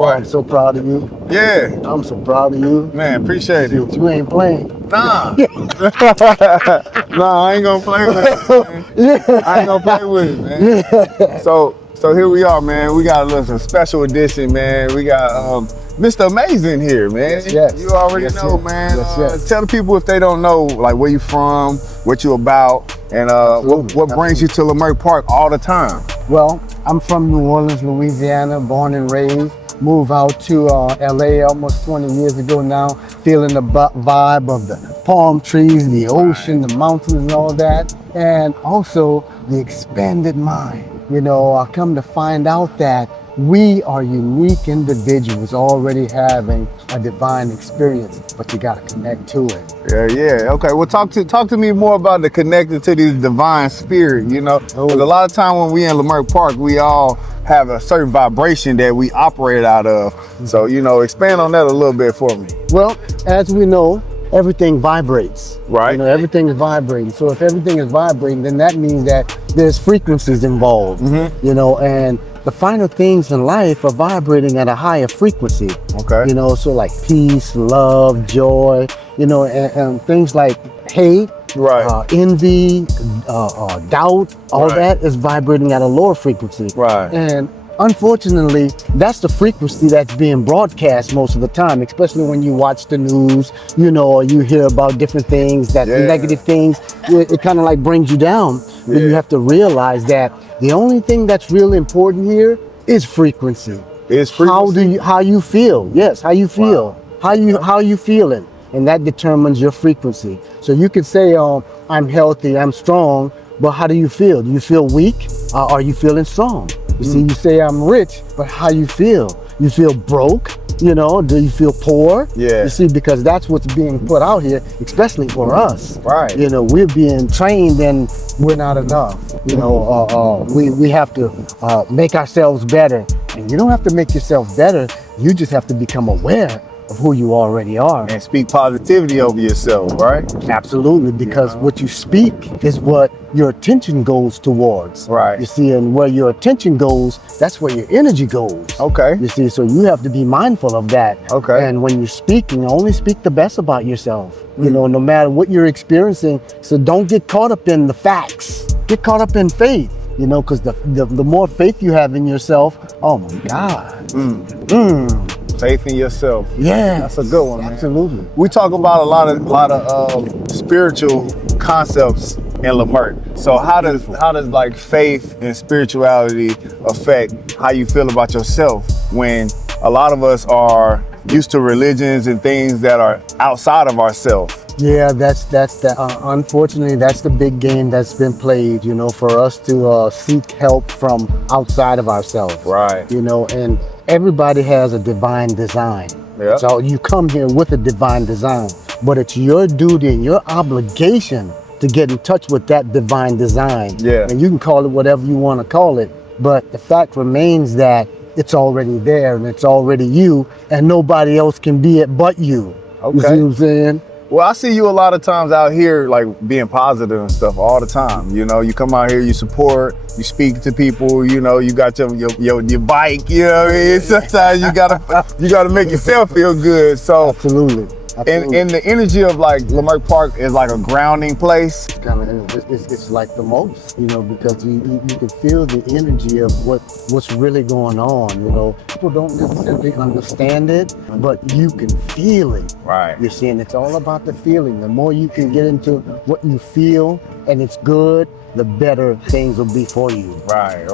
Boy, I'm so proud of you. Yeah. I'm so proud of you. Man, appreciate it. You ain't playing. Nah. Nah, I ain't gonna play with it, man. I ain't gonna play with it, man. So here we are, man. We got a little special edition, man. We got Mr. Amazin here, man. Yes. You already know, man. Yes. Tell the people if they don't know, like where you from, what you about, and what brings you to Leimert Park all the time. Well, I'm from New Orleans, Louisiana, born and raised. Moved out to LA almost 20 years ago now, feeling the vibe of the palm trees, the ocean, the mountains and all that. And also the expanded mind. You know, I come to find out that we are unique individuals already having a divine experience, but you gotta connect to it. Yeah. Okay. Well, talk to me more about the connected to this divine spirit. You know, because a lot of time when we in Leimert Park, we all have a certain vibration that we operate out of. So, you know, expand on that a little bit for me. Well, as we know, everything vibrates. Right. You know, everything is vibrating. So if everything is vibrating, then that means that there's frequencies involved. You know, and the finer things in life are vibrating at a higher frequency. Okay. You know, so like peace, love, joy, you know, and things like hate, envy, doubt, all that is vibrating at a lower frequency. Right. And unfortunately, that's the frequency that's being broadcast most of the time, especially when you watch the news, you know, or you hear about different things, that negative things, it kind of like brings you down. But you have to realize that the only thing that's really important here is frequency. How you feel. Yes, how you feel. How you feeling. And that determines your frequency. So you could say, I'm healthy, I'm strong, but how do you feel? Do you feel weak? Are you feeling strong? You see, you say I'm rich, but how you feel? You feel broke? You know, do you feel poor? Yeah. You see, because that's what's being put out here, especially for us. Right. You know, we're being trained and we're not enough. You know, we have to make ourselves better. And you don't have to make yourself better. You just have to become aware of who you already are. And speak positivity over yourself, right? Absolutely, because what you speak is what your attention goes towards. Right. You see, and where your attention goes, that's where your energy goes. Okay. You see, so you have to be mindful of that. Okay. And when you're speaking, only speak the best about yourself. You know, no matter what you're experiencing. So don't get caught up in the facts. Get caught up in faith. You know, because the more faith you have in yourself, oh my God. Faith in yourself. Yeah, that's a good one, man. Absolutely. We talk about a lot of spiritual concepts in Leimert. So how does like faith and spirituality affect how you feel about yourself when a lot of us are used to religions and things that are outside of ourselves? Yeah, unfortunately, that's the big game that's been played, you know, for us to seek help from outside of ourselves. Right. You know, and everybody has a divine design. Yeah. So you come here with a divine design, but it's your duty and your obligation to get in touch with that divine design. Yeah. And you can call it whatever you want to call it, but the fact remains that it's already there and it's already you, and nobody else can be it but you. Okay. You see what I'm saying? Well, I see you a lot of times out here, like being positive and stuff all the time. You know, you come out here, you support, you speak to people. You know, you got your bike. You know what I mean? Sometimes you gotta make yourself feel good. So absolutely. And the energy of like Leimert Park is like a grounding place. It's like the most, you know, because you can feel the energy of what's really going on. You know, people don't necessarily understand it, but you can feel it. Right. You see, and it's all about the feeling. The more you can get into what you feel and it's good, the better things will be for you. Right.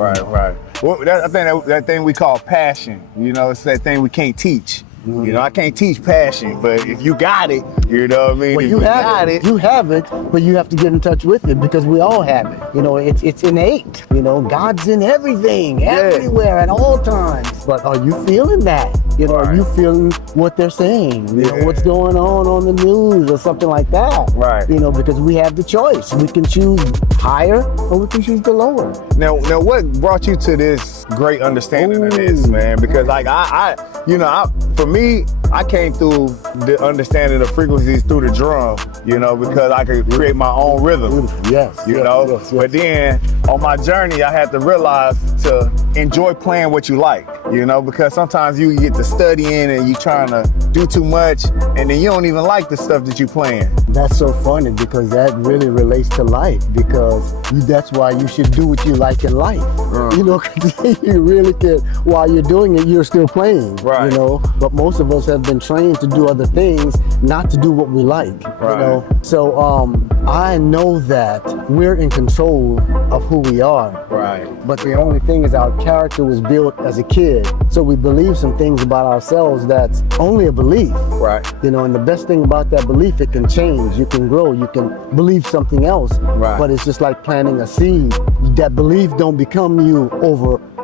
Well, I think that thing we call passion. You know, it's that thing we can't teach. You know, I can't teach passion, but if you got it, you know what I mean? Well, you have it, but you have to get in touch with it because we all have it. You know, it's innate. You know, God's in everything, everywhere, at all times. But are you feeling that? You know, are you feeling what they're saying? You know, what's going on the news or something like that? Right. You know, because we have the choice. We can choose higher or we can choose the lower. Now what brought you to this great understanding of this, man? Because like for me, I came through the understanding the frequencies through the drum, you know, because I could create my own rhythm. Beautiful. Yes. You yes, know, yes, yes. but then on my journey, I had to realize to enjoy playing what you like, you know, because sometimes you get to studying and you trying to do too much and then you don't even like the stuff that you playing. That's so funny because that really relates to life because that's why you should do what you like in life. You know, 'cause you really can, while you're doing it, you're still playing, Right. you know, but most of us have been trained to do other things, not to do what we like, Right. you know. So I know that we're in control of who we are. Right. But the only thing is our character was built as a kid. So we believe some things about ourselves that's only a belief. Right. You know, and the best thing about that belief, it can change. You can grow. You can believe something else. Right. But it's just like planting a seed. That belief don't become you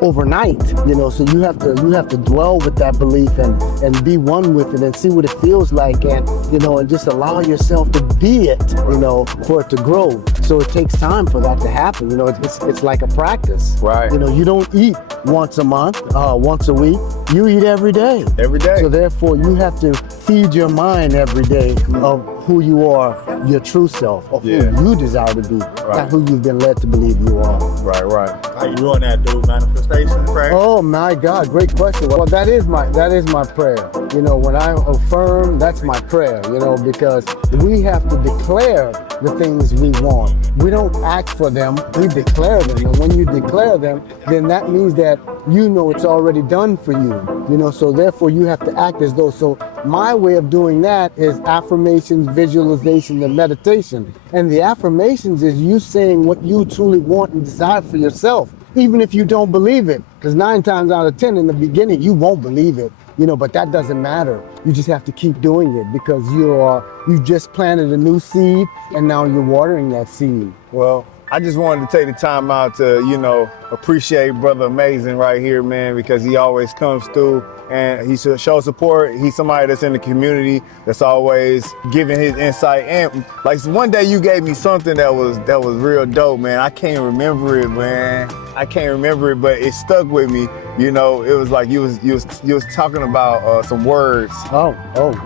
overnight. You know, so you have to dwell with that belief and be one with it and see what it feels like and you know and just allow yourself to be it. You know, for it to grow. So it takes time for that to happen. You know, it's like a practice. Right. You know, you don't eat once a month, once a week. You eat every day. Every day. So therefore, you have to feed your mind every day of who you are, your true self, of Yeah. who you desire to be, not who you've been led to believe you are. Right, right. How you doing that, dude? Manifestation prayer? Oh my God, great question. Well, that is my prayer. You know, when I affirm, that's my prayer, you know, because we have to declare the things we want. We don't act for them, we declare them. And when you declare them, then that means that you know it's already done for you. You know, so therefore you have to act as though. So my way of doing that is affirmations, visualization, and meditation. And the affirmations is you saying what you truly want and desire for yourself, even if you don't believe it. Because 9 times out of 10 in the beginning, you won't believe it. You know, but that doesn't matter. You just have to keep doing it because you just planted a new seed and now you're watering that seed. Well, I just wanted to take the time out to, you know, appreciate Brother Amazin right here, man, because he always comes through and he shows support. He's somebody that's in the community that's always giving his insight. And like one day you gave me something that was real dope, man. I can't remember it, man. I can't remember it, but it stuck with me. You know, it was like you was talking about some words. Oh,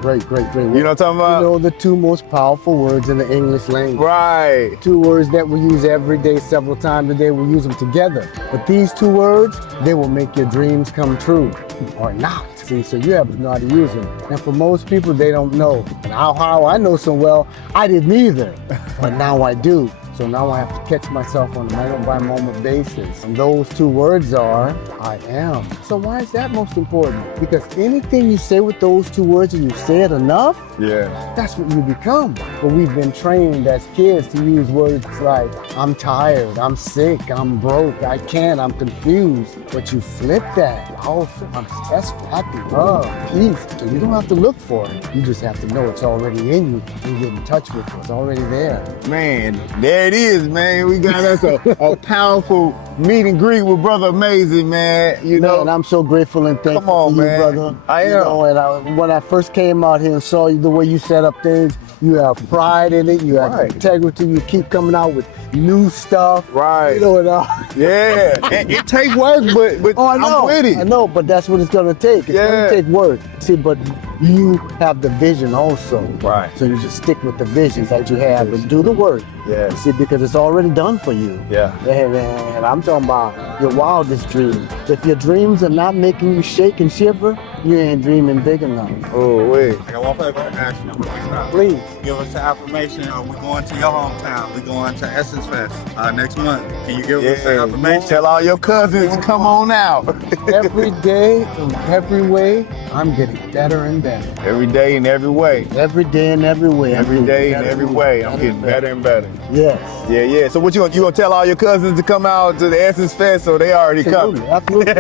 great. You know what I'm talking about? You know, the 2 most powerful words in the English language. Right. 2 words that we use every day, several times a day, we use them together. But these 2 words, they will make your dreams come true or not. See, so you have to know how to use them. And for most people, they don't know. And how I know so well, I didn't either, but now I do. So now I have to catch myself on a moment-by-moment basis. And those 2 words are, I am. So why is that most important? Because anything you say with those 2 words and you say it enough, Yeah. that's what you become. But we've been trained as kids to use words like, I'm tired, I'm sick, I'm broke, I can't, I'm confused. But you flip that, powerful, I'm stressed, happy, love, peace. So you don't have to look for it. You just have to know it's already in you and get in touch with it. It's already there. Man, there it is, man. We got us a powerful meet and greet with Brother Amazin, man. You know, Man, I'm so grateful and thankful Come on, for you, man. brother. I am. You know, and when I first came out here and saw you, the way you set up things, you have pride in it, you have Right. integrity, you keep coming out with new stuff. Right. You know, and yeah. It takes work, but oh, I know. I'm with it. I know, but that's what it's gonna take. It's Yeah. gonna take work. See, but you have the vision also. Right. So you just stick with the visions that you have and do the work. Yeah. See, because it's already done for you. Yeah. And I'm talking about your wildest dream. If your dreams are not making you shake and shiver, you ain't dreaming big enough. Oh, wait. I got one favor to ask you. Please. Give us the affirmation. We're going to your hometown. We're going to Essence Fest next month. Can you give us the Yeah. affirmation? Tell all your cousins to come on out. Every day, in every way, I'm getting better and better. Every day in every way. Every day and every way. I'm Every getting day in better every and way. I'm getting better and better. Yes. Yeah. So what you gonna tell all your cousins to come out to the Essence Fest so they already come? Absolutely.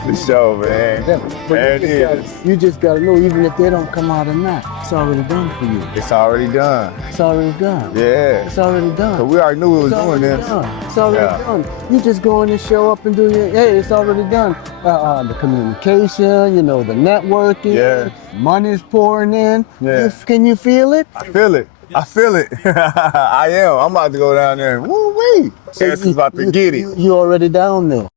For sure, man. There it is. You just gotta know, even if they don't come out or not, it's already done for you. It's already done. It's already done. Yeah. It's already done. So we already knew we was It's doing already this. done. It's already Yeah. done. You just go in and show up and do your, hey, it's already done. The communication, you know, the networking, Yeah. money's pouring in. Yeah. Can you feel it? I feel it. I feel it. I am. I'm about to go down there and woo-wee. Essence about to get it. You already down there.